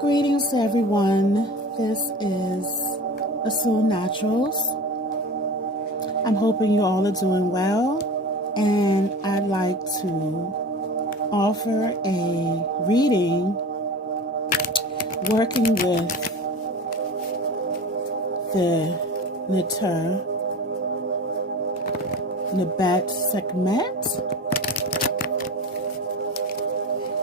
Greetings to everyone. This is Asul Naturals. I'm hoping you all are doing well, and I'd like to offer a reading working with the Nebet Sekhmet.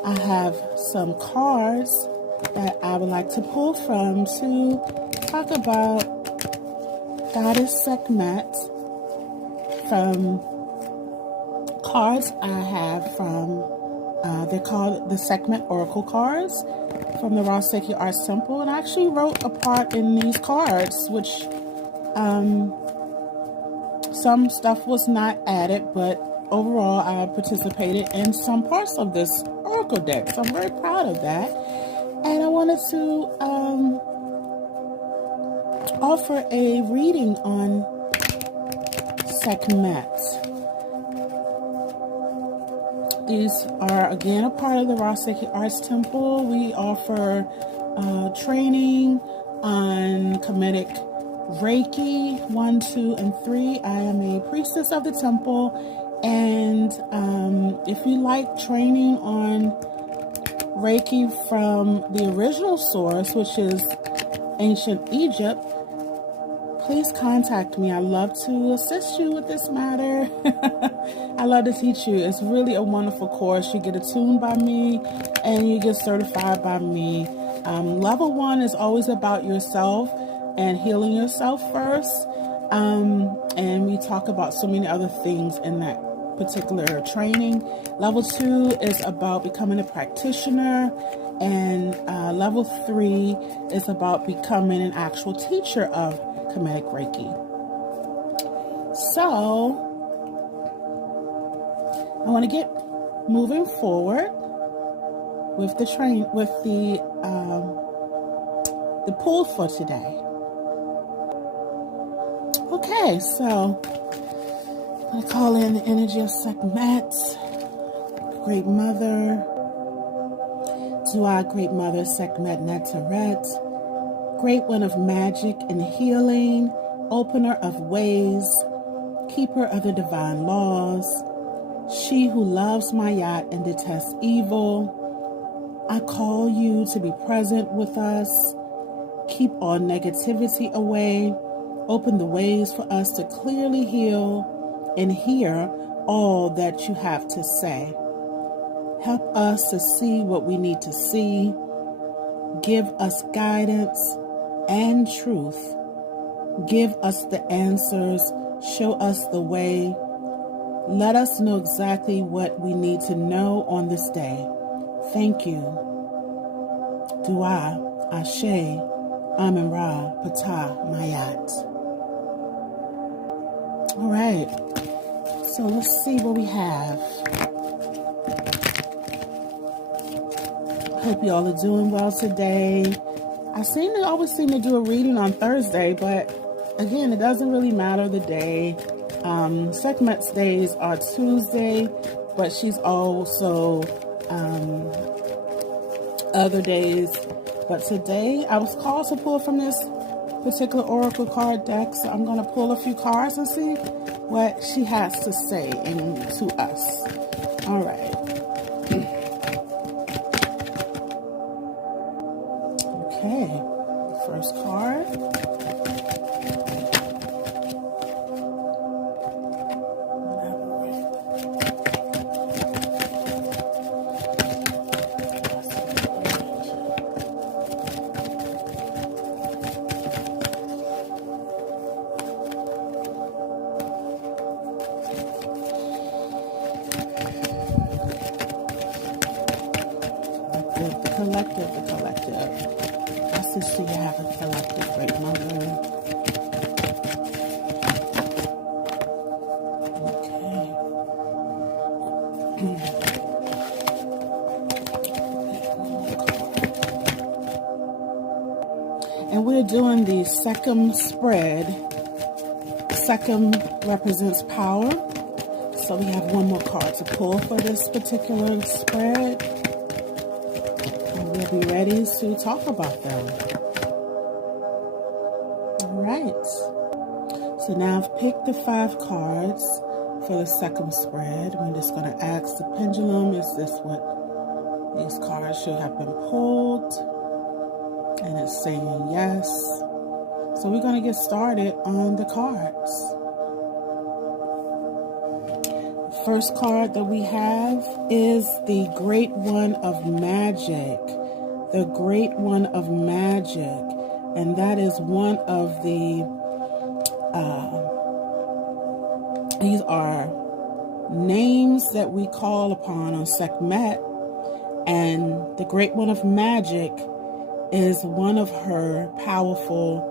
I have some cards that I would like to pull from to talk about Goddess Sekhmet from cards I have from, they're called the Sekhmet Oracle cards from the Ra Sacred Arts Temple. And I actually wrote a part in these cards, which some stuff was not added, but overall I participated in some parts of this Oracle deck. So I'm very proud of that. And I wanted to offer a reading on Sekhmet. These are again a part of the Ra Sacred Arts Temple. We offer training on Kemetic Reiki 1, 2, and 3. I am a priestess of the temple, and if you like training on Reiki from the original source, which is ancient Egypt, please contact me. I love to assist you with this matter. I love to teach you. It's really a wonderful course. You get attuned by me and you get certified by me. Level 1 is always about yourself and healing yourself first. And we talk about so many other things in that particular training. Level 2 is about becoming a practitioner, and level 3 is about becoming an actual teacher of Kemetic Reiki. So I want to get moving forward with the pull for today. Okay, so I call in the energy of Sekhmet, Great Mother, Dua, Great Mother, Sekhmet Neteret, Great One of Magic and Healing, Opener of Ways, Keeper of the Divine Laws, She who loves Mayat and detests evil. I call you to be present with us. Keep all negativity away. Open the ways for us to clearly heal and hear all that you have to say. Help us to see what we need to see. Give us guidance and truth. Give us the answers. Show us the way. Let us know exactly what we need to know on this day. Thank you. Dua, Ashe, Amen Ra, Patah, Mayat. All right, so let's see what we have. Hope you all are doing well today. I always seem to do a reading on Thursday, but again, it doesn't really matter the day. Sekhmet's days are Tuesday, but she's also other days. But today, I was called to pull from this particular oracle card deck, so I'm going to pull a few cards and see what she has to say to us. All right. Okay, first card. The collective. I see you have a collective, Great Mother. Okay. And we're doing the Sekhem spread. Sekhem represents power. So we have one more card to pull for this particular spread. we'll be ready to talk about them. All right. So now I've picked the 5 cards for the second spread. We're just going to ask the pendulum, is this what these cards should have been pulled? And it's saying yes. So we're going to get started on the cards. The first card that we have is the Great One of Magic. The Great One of Magic. And that is one of the, these are names that we call upon on Sekhmet. And the Great One of Magic is one of her powerful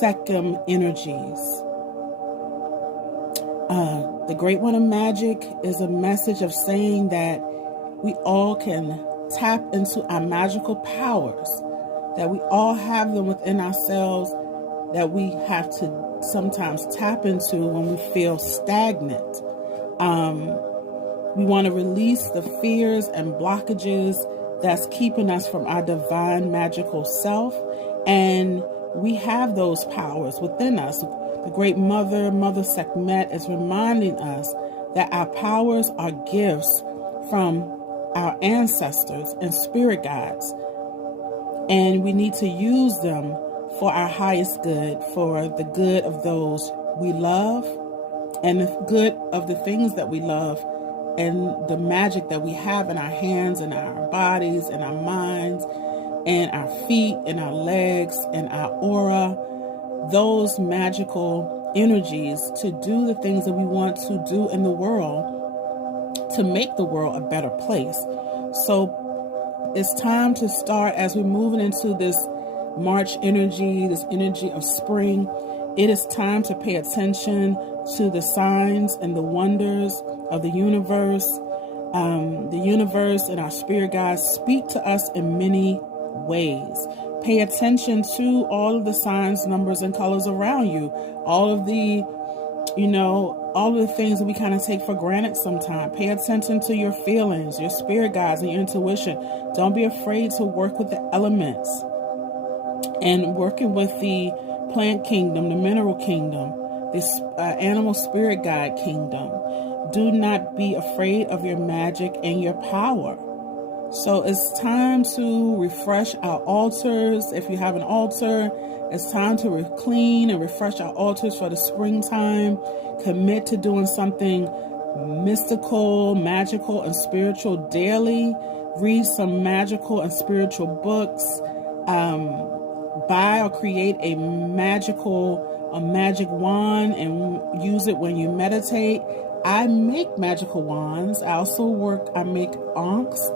Sekhem energies. The Great One of Magic is a message of saying that we all can tap into our magical powers, that we all have them within ourselves, that we have to sometimes tap into when we feel stagnant. We want to release the fears and blockages that's keeping us from our divine magical self, and we have those powers within us. The Great Mother, Mother Sekhmet, is reminding us that our powers are gifts from our ancestors and spirit guides, and we need to use them for our highest good, for the good of those we love, and the good of the things that we love, and the magic that we have in our hands and our bodies and our minds and our feet and our legs and our aura, those magical energies to do the things that we want to do in the world to make the world a better place. So it's time to start, as we're moving into this March energy, this energy of spring. It is time to pay attention to the signs and the wonders of the universe. The universe and our spirit guides speak to us in many ways. Pay attention to all of the signs, numbers, and colors around you. All of the, all of the things that we kind of take for granted sometimes. Pay attention to your feelings, your spirit guides, and your intuition. Don't be afraid to work with the elements and working with the plant kingdom, the mineral kingdom, this animal spirit guide kingdom. Do not be afraid of your magic and your power. So it's time to refresh our altars. If you have an altar, it's time to clean and refresh our altars for the springtime. Commit to doing something mystical, magical, and spiritual daily. Read some magical and spiritual books. Buy or create a magic wand and use it when you meditate. I make magical wands. I make ankhs.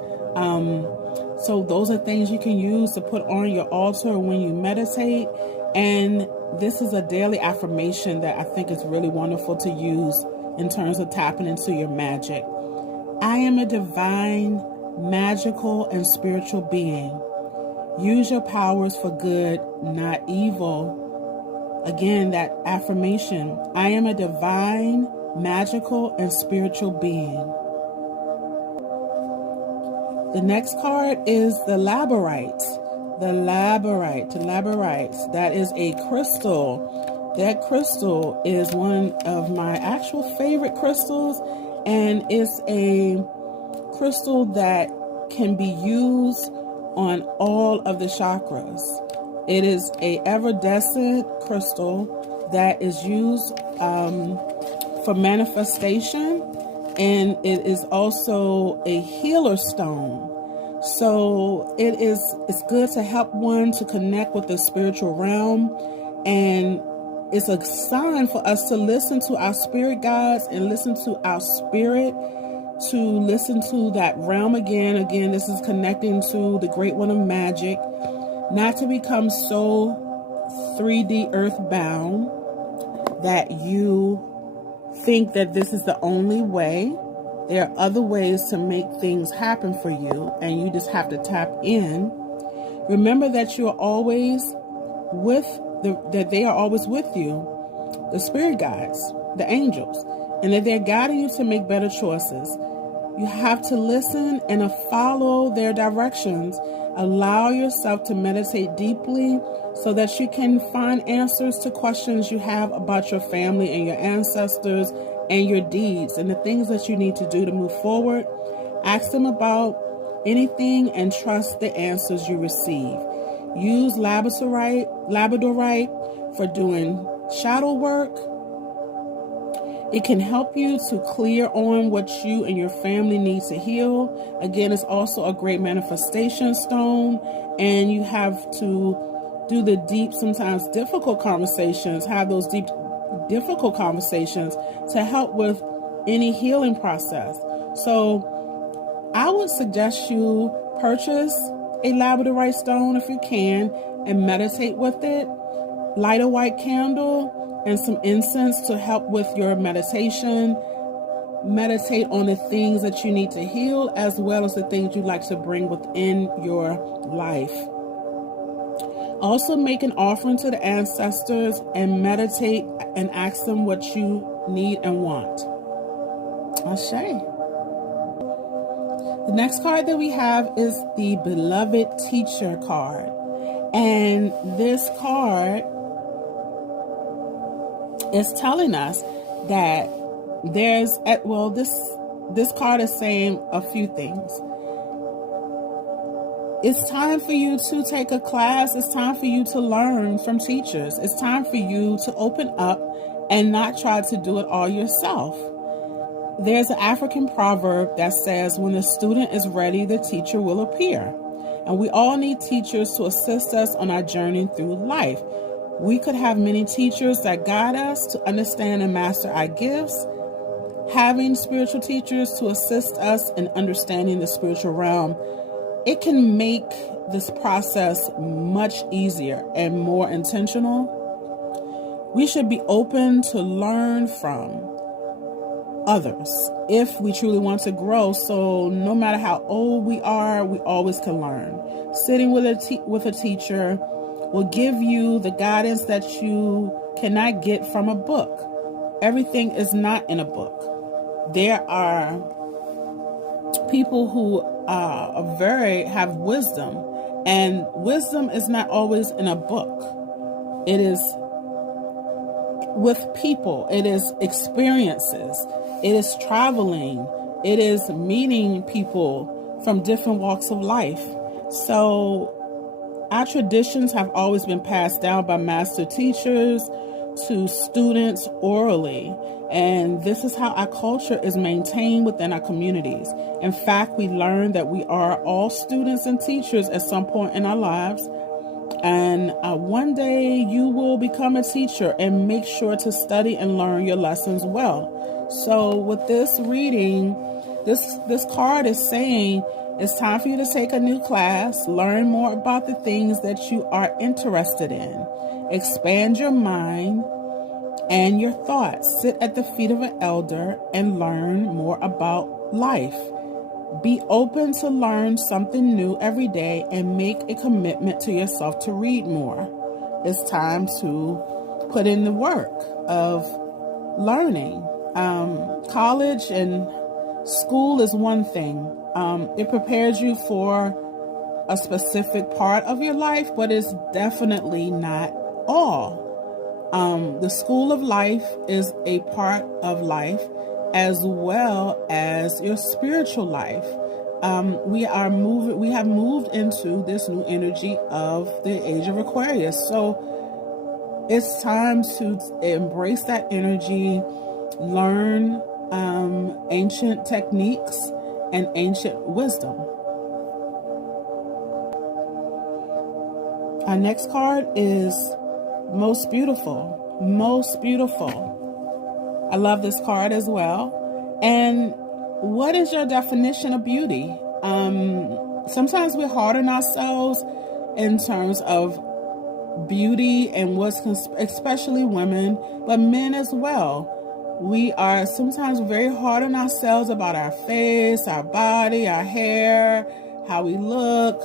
So those are things you can use to put on your altar when you meditate. And this is a daily affirmation that I think is really wonderful to use in terms of tapping into your magic. I am a divine, magical, and spiritual being. Use your powers for good, not evil. Again, that affirmation. I am a divine, magical, and spiritual being. The next card is the Labradorite. The Labradorite. That is a crystal. That crystal is one of my actual favorite crystals, and it's a crystal that can be used on all of the chakras. It is a iridescent crystal that is used for manifestation, and it is also a healer stone. So it's good to help one to connect with the spiritual realm, and it's a sign for us to listen to our spirit guides and listen to our spirit, to listen to that realm again. Again, this is connecting to the Great One of Magic, not to become so 3D earthbound that you think that this is the only way. There are other ways to make things happen for you, and you just have to tap in. Remember that you're always that they are always with you, the spirit guides, the angels, and that they're guiding you to make better choices. You have to listen and follow their directions. Allow yourself to meditate deeply so that you can find answers to questions you have about your family and your ancestors and your deeds and the things that you need to do to move forward. Ask them about anything and trust the answers you receive. Use labradorite for doing shadow work. It can help you to clear on what you and your family need to heal. Again, it's also a great manifestation stone, and you have to do the deep, sometimes difficult conversations, have those deep, difficult conversations to help with any healing process. So I would suggest you purchase a labradorite stone if you can and meditate with it. Light a white candle and some incense to help with your meditation. Meditate on the things that you need to heal as well as the things you'd like to bring within your life. Also make an offering to the ancestors and meditate and ask them what you need and want. Ashe. The next card that we have is the Beloved Teacher card. And this card is telling us that this card is saying a few things. It's time for you to take a class. It's time for you to learn from teachers. It's time for you to open up and not try to do it all yourself. There's an African proverb that says, when the student is ready, the teacher will appear. And we all need teachers to assist us on our journey through life. We could have many teachers that guide us to understand and master our gifts. Having spiritual teachers to assist us in understanding the spiritual realm, it can make this process much easier and more intentional. We should be open to learn from others if we truly want to grow. So no matter how old we are, we always can learn. Sitting with a teacher will give you the guidance that you cannot get from a book. Everything is not in a book. There are people who have wisdom, and wisdom is not always in a book. It is with people. It is experiences. It is traveling. It is meeting people from different walks of life. So our traditions have always been passed down by master teachers to students orally. And this is how our culture is maintained within our communities. In fact, we learn that we are all students and teachers at some point in our lives. And one day you will become a teacher, and make sure to study and learn your lessons well. So with this reading, this card is saying it's time for you to take a new class, learn more about the things that you are interested in, expand your mind and your thoughts. Sit at the feet of an elder and learn more about life. Be open to learn something new every day and make a commitment to yourself to read more. It's time to put in the work of learning. College and school is one thing. It prepares you for a specific part of your life, but it's definitely not all. The school of life is a part of life as well as your spiritual life. We have moved into this new energy of the age of Aquarius. So it's time to embrace that energy, learn ancient techniques and ancient wisdom. Our next card is Most Beautiful. Most Beautiful. I love this card as well. And what is your definition of beauty? Sometimes we're hard on ourselves in terms of beauty and especially women, but men as well. We are sometimes very hard on ourselves about our face, our body, our hair, how we look,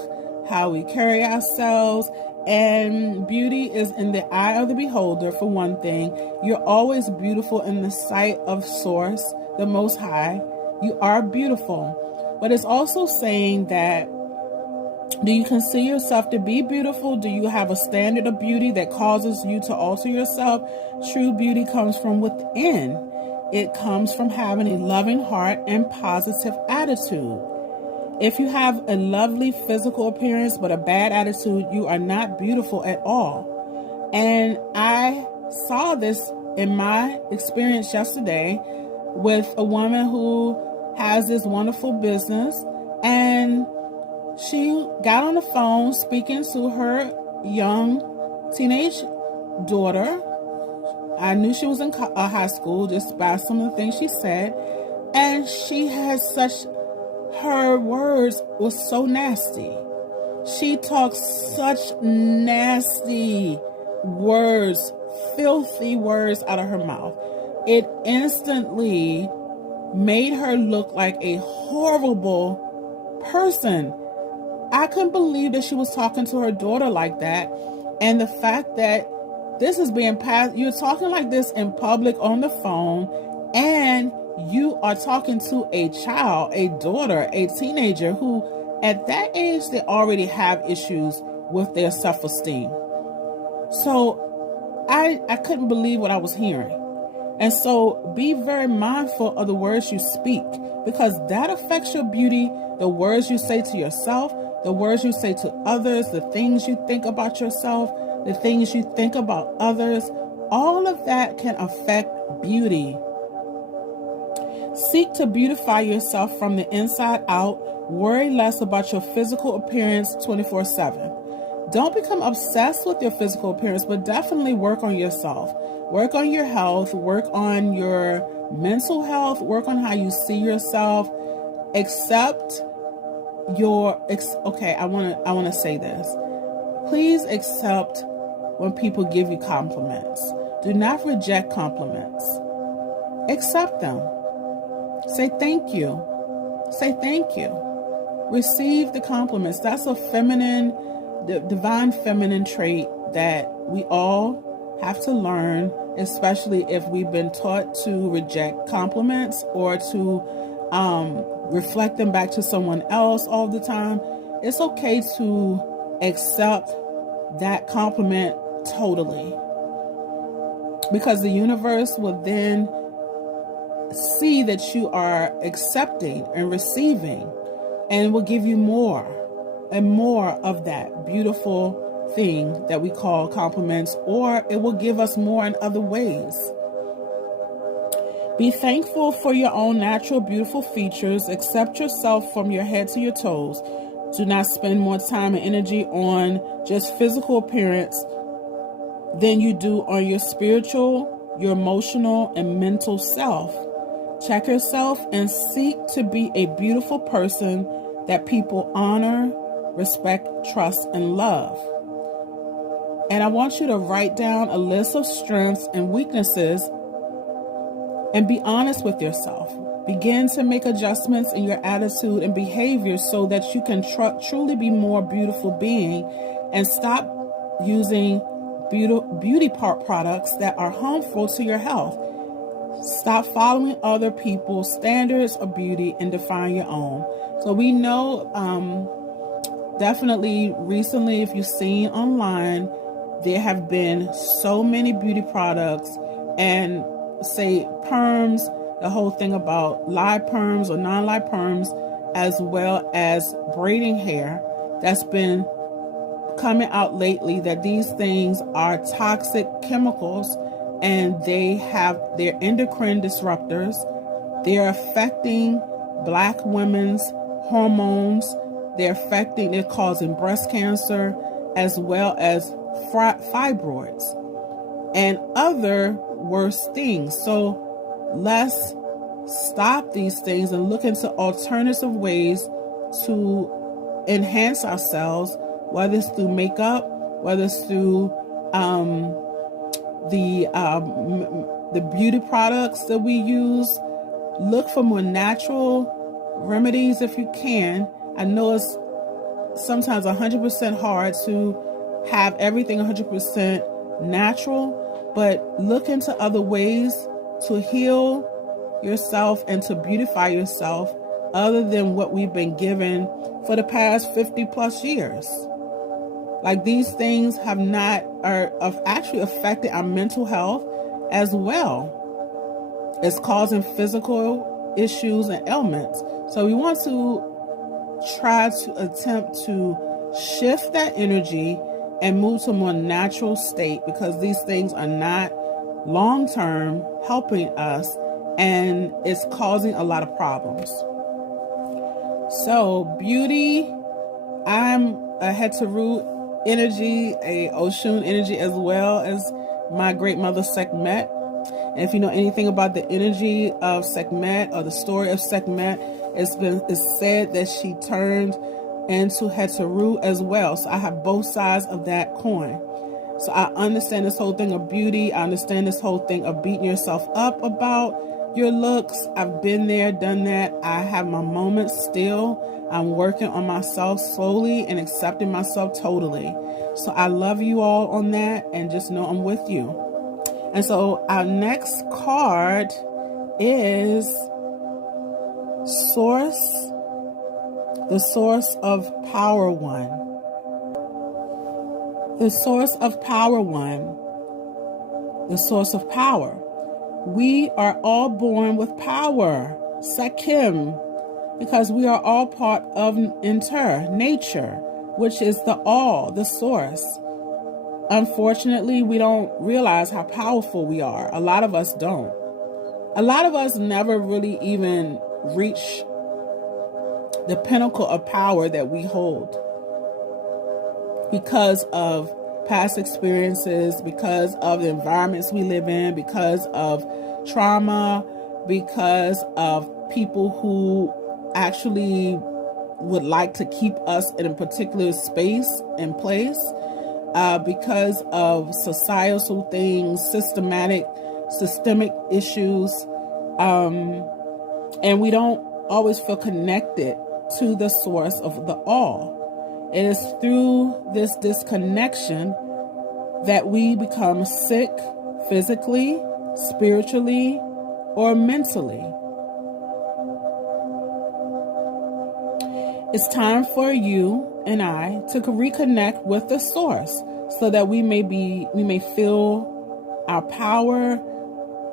how we carry ourselves. And beauty is in the eye of the beholder, for one thing. You're always beautiful in the sight of Source, the Most High. You are beautiful. But it's also saying that, do you consider yourself to be beautiful? Do you have a standard of beauty that causes you to alter yourself? True beauty comes from within. It comes from having a loving heart and positive attitude. If you have a lovely physical appearance but a bad attitude, you are not beautiful at all. And I saw this in my experience yesterday with a woman who has this wonderful business, and she got on the phone speaking to her young teenage daughter. I knew she was in high school just by some of the things she said. And she has her words was so nasty. She talks such nasty words, filthy words out of her mouth. It instantly made her look like a horrible person. I couldn't believe that she was talking to her daughter like that. And the fact that this is being passed, you're talking like this in public on the phone, and you are talking to a child, a daughter, a teenager who at that age, they already have issues with their self-esteem. So I couldn't believe what I was hearing. And so be very mindful of the words you speak, because that affects your beauty, the words you say to yourself, the words you say to others, the things you think about yourself, the things you think about others. All of that can affect beauty. Seek to beautify yourself from the inside out. Worry less about your physical appearance 24/7. Don't become obsessed with your physical appearance, but definitely work on yourself. Work on your health, work on your mental health, work on how you see yourself. Accept your I want to say this. Please accept when people give you compliments. Do not reject compliments. Accept them. Say thank you. Say thank you. Receive the compliments. That's a feminine, divine feminine trait that we all have to learn, especially if we've been taught to reject compliments or to reflect them back to someone else all the time. It's okay to accept that compliment totally, because the universe will then see that you are accepting and receiving, and will give you more and more of that beautiful thing that we call compliments, or it will give us more in other ways. Be thankful for your own natural, beautiful features. Accept yourself from your head to your toes. Do not spend more time and energy on just physical appearance than you do on your spiritual, your emotional, and mental self. Check yourself and seek to be a beautiful person that people honor, respect, trust, and love. And I want you to write down a list of strengths and weaknesses and be honest with yourself. Begin to make adjustments in your attitude and behavior so that you can truly be more beautiful being, and stop using beauty products that are harmful to your health. Stop following other people's standards of beauty and define your own. So we know definitely recently, if you've seen online, there have been so many beauty products, and say perms, the whole thing about live perms or non-live perms, as well as braiding hair, that's been coming out lately, that these things are toxic chemicals, and they're endocrine disruptors. They're affecting Black women's hormones. They're causing breast cancer, as well as fibroids and other worse things. So let's stop these things and look into alternative ways to enhance ourselves, whether it's through makeup, whether it's through the beauty products that we use. Look for more natural remedies if you can. I know it's sometimes 100% hard to have everything 100% natural, but look into other ways to heal yourself and to beautify yourself other than what we've been given for the past 50 plus years. Like, these things have actually affected our mental health as well. It's causing physical issues and ailments. So we want to try to attempt to shift that energy and move to a more natural state, because these things are not long-term helping us, and it's causing a lot of problems. So beauty, I'm a Heteru energy, a Oshun energy, as well as my great mother Sekhmet. And if you know anything about the energy of Sekhmet or the story of Sekhmet, it's said that she turned into Heteru as well. So I have both sides of that coin. So I understand this whole thing of beauty. I understand this whole thing of beating yourself up about your looks. I've been there, done that. I have my moments still. I'm working on myself slowly and accepting myself totally. So I love you all on that, and just know I'm with you. And so our next card is the Source of Power One. The Source of Power One. The Source of Power. We are all born with power, Sekim, because we are all part of nature, which is the all, the source. Unfortunately, we don't realize how powerful we are. A lot of us don't. A lot of us never really even reach the pinnacle of power that we hold because of past experiences, because of the environments we live in, because of trauma, because of people who actually would like to keep us in a particular space and place, because of societal things, systemic issues, and we don't always feel connected to the source of the all. It is through this disconnection that we become sick physically, spiritually, or mentally. It's time for you and I to reconnect with the source so that we may feel our power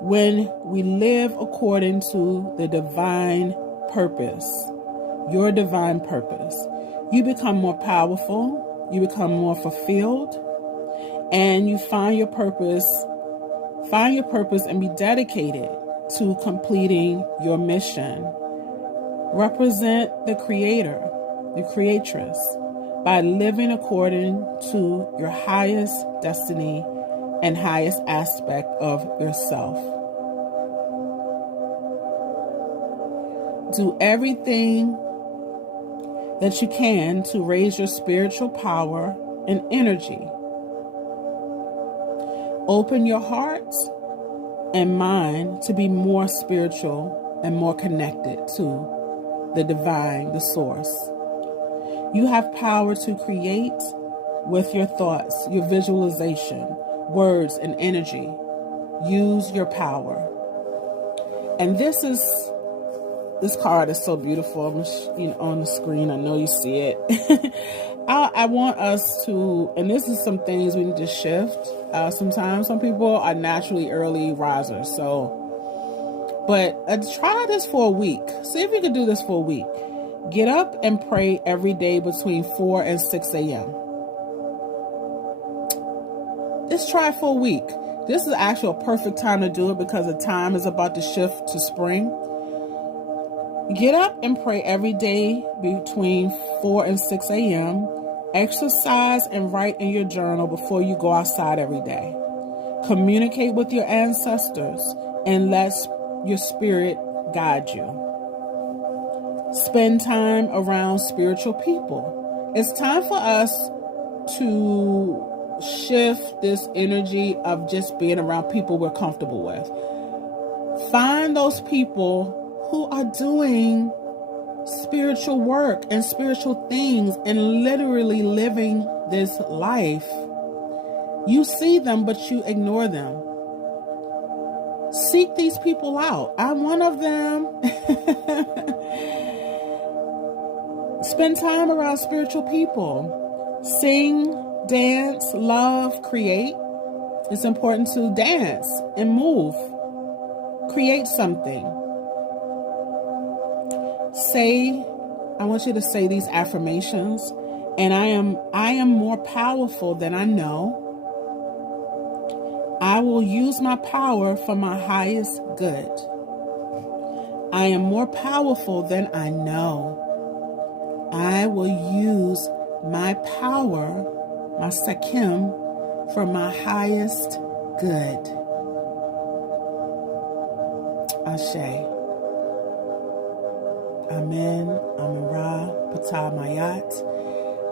when we live according to the divine purpose, your divine purpose. You become more powerful, you become more fulfilled, and you find your purpose and be dedicated to completing your mission. Represent the creator, the creatress, by living according to your highest destiny and highest aspect of yourself. Do everything that you can to raise your spiritual power and energy. Open your heart and mind to be more spiritual and more connected to the divine, the source. You have power to create with your thoughts, your visualization, words, and energy. Use your power. And this card is so beautiful. I'm on the screen. I know you see it. I want us to, and this is some things we need to shift. Sometimes some people are naturally early risers. But try this for a week. See if you can do this for a week. Get up and pray every day between 4 and 6 a.m. Just try it for a week. This is actually a perfect time to do it because the time is about to shift to spring. Get up and pray every day between 4 and 6 a.m. Exercise and write in your journal before you go outside every day. Communicate with your ancestors and let your spirit guide you. Spend time around spiritual people. It's time for us to shift this energy of just being around people we're comfortable with. Find those people who are doing spiritual work and spiritual things and literally living this life. You see them, but you ignore them. seek these people out. I'm one of them. Spend time around spiritual people. Sing, dance, love, create. It's important to dance and move. Create something. I want you to say these affirmations. And I am more powerful than I know. I will use my power for my highest good. I am more powerful than I know. I will use my power, my Sekim, for my highest good. Ashe. Amen. Amen Ra. Patah Mayat.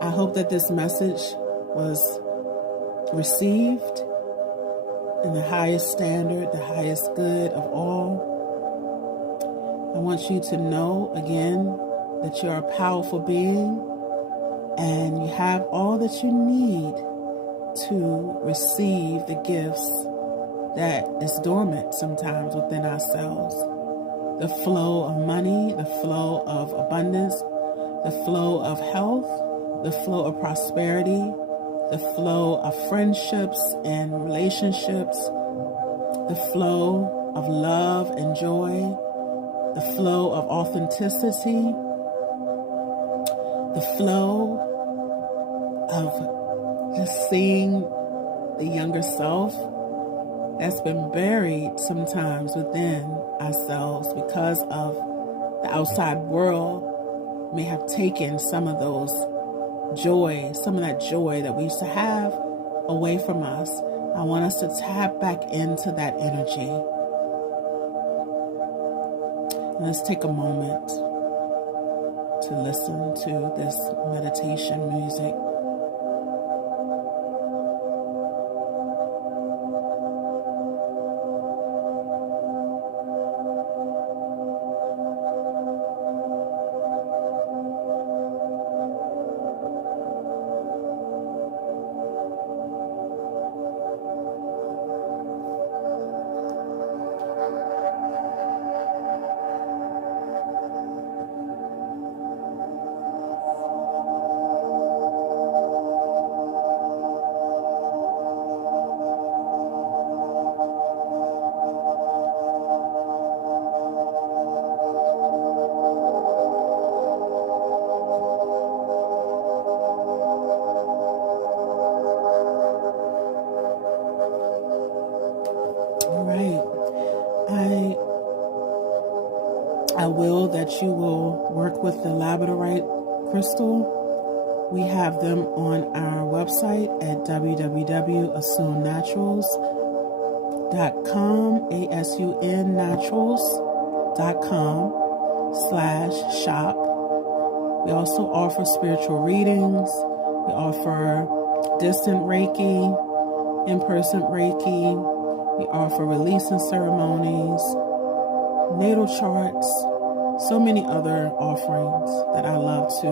I hope that this message was received in the highest standard, the highest good of all. I want you to know again that you're a powerful being and you have all that you need to receive the gifts that is dormant sometimes within ourselves. The flow of money, the flow of abundance, the flow of health, the flow of prosperity, the flow of friendships and relationships, the flow of love and joy, the flow of authenticity, the flow of just seeing the younger self that's been buried sometimes within ourselves because of the outside world may have taken some of those joy, some of that joy that we used to have away from us. I want us to tap back into that energy. Let's take a moment to listen to this meditation music. I will that you will work with the labradorite crystal. We have them on our website at www.asunnaturals.com, asunnnaturals.com/shop. We also offer spiritual readings. We offer distant Reiki, in-person Reiki. We offer releasing ceremonies, natal charts, so many other offerings that I love to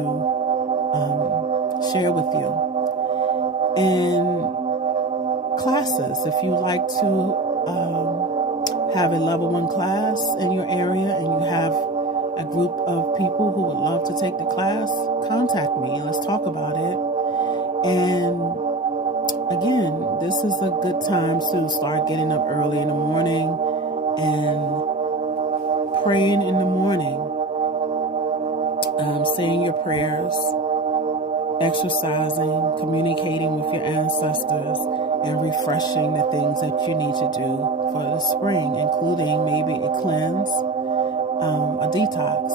share with you. And classes, if you like to have a level 1 class in your area and you have a group of people who would love to take the class, contact me and let's talk about it. And again, this is a good time to start getting up early in the morning and praying in the morning, saying your prayers, exercising, communicating with your ancestors, and refreshing the things that you need to do for the spring, including maybe a cleanse, a detox.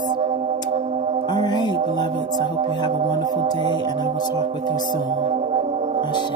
All right, beloveds, I hope you have a wonderful day, and I will talk with you soon. Ashe.